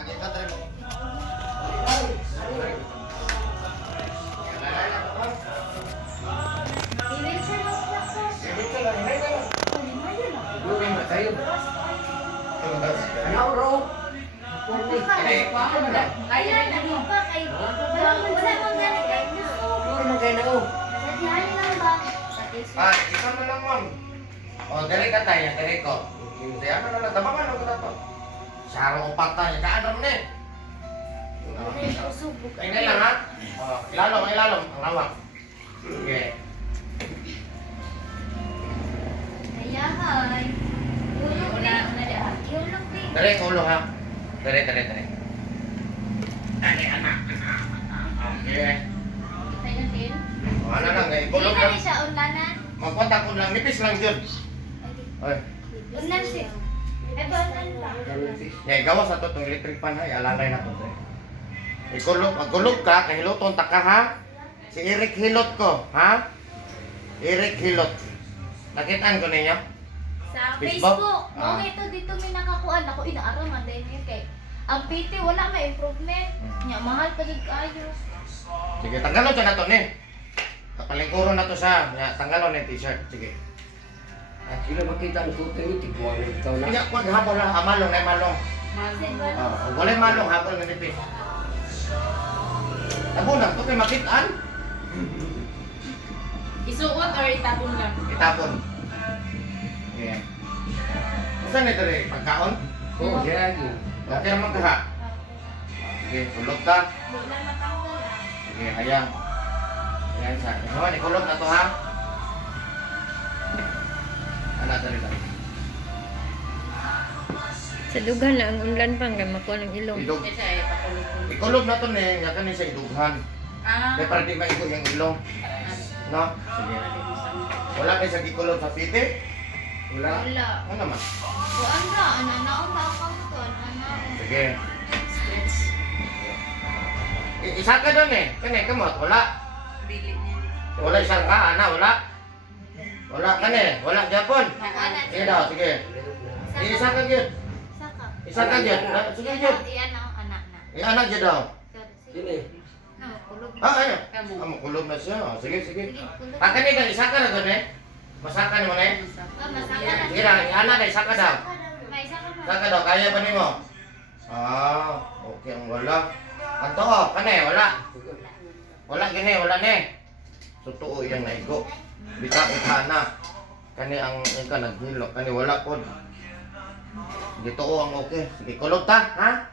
Lagi ka tayo. Ah, isa mo lang ma'am. O, dari ka tayo, dari ko. Kaya ano na lang, tabangan ako na to. Sarang upat tayo, kaanam na eh. Ini lang ha. O, ilalong, ilalong, ang hawak. Sige. Dari, ulo ha. Dari, dari, dari. Dari, anak. Okay. O, ano lang, ibulog lang. Magkontak ko lang, nipis lang yun. Oy. Ya, gawa sa to itong electric fan ha, alalay na to. Magkulog ka, kahiloton ta ka ha. Si Eric Hilot ko, ha? Eric Hilot. Nakitaan ko ninyo? Sa Facebook? Facebook. Ah. Okay, dito may nakakuan ako inaaraman dahil yun kay ang PT wala may improvement. Nya mahal pa gid kayo. Sige, tanggalon siya na to ni. Kapalingkuro na to sa, tanggalon na yung t-shirt. Sige. Sila makita ang kuto yung tipuan ng ikaw na. Kaya wag hapon lang, malong na malong. Wala malong hapon na nipis. Tabunan, ito kayo makitaan. Isuot or itapon lang? Itapon. Yeah. Saan ito rin? Pagkaon? Oo, siya lagi. Okay naman ka ha? Sige, kulog ka. Wala natanggal. Sige, hayang. Ayan sa. Naman, ikulog na to ha? Ano ito rin lang? Sa dugan na ang unlan pang kay makuha ng ilong. Idog. Kasi ay pakulog. Ikulog na to ni, nga ka ni sa idughan. Ah. Kaya para di maigog yung ilong. No? Sige. Wala kayo sa gikulog sa piti? Wala. Wala. Ano naman? Kuan ra ana ang account ko ana. Sige. Stretch. Isa ka doon eh. Kani, kamot. Wala. Bili niya. Wala isang ka, ana. Wala. Wala kani. Wala Japon. Ana. Sige daw, sige. Isa ka gyud. Saka. Isa ka gyud. Sige gyud. Iyan ang anak na. Anak gyud daw. Sini. No, kulog. Ayun. Kamu. Kulog na siya. Oh, sige, sige. Sige, kulog. Kani ka, isa ka na doon eh. Masakan mo na eh. Masaka na. Sige na, ana na, isa ka daw. May isa ka pa. Isa ka daw, kaya pa nimo. Ah, okay ang wala. Anto, kani, wala. Wala gini, wala ni. Totoo yang naigo. Bita na. Kani ang ka naghilo, kani wala pod. Dito ang okay. Sige, kulog ta, ha?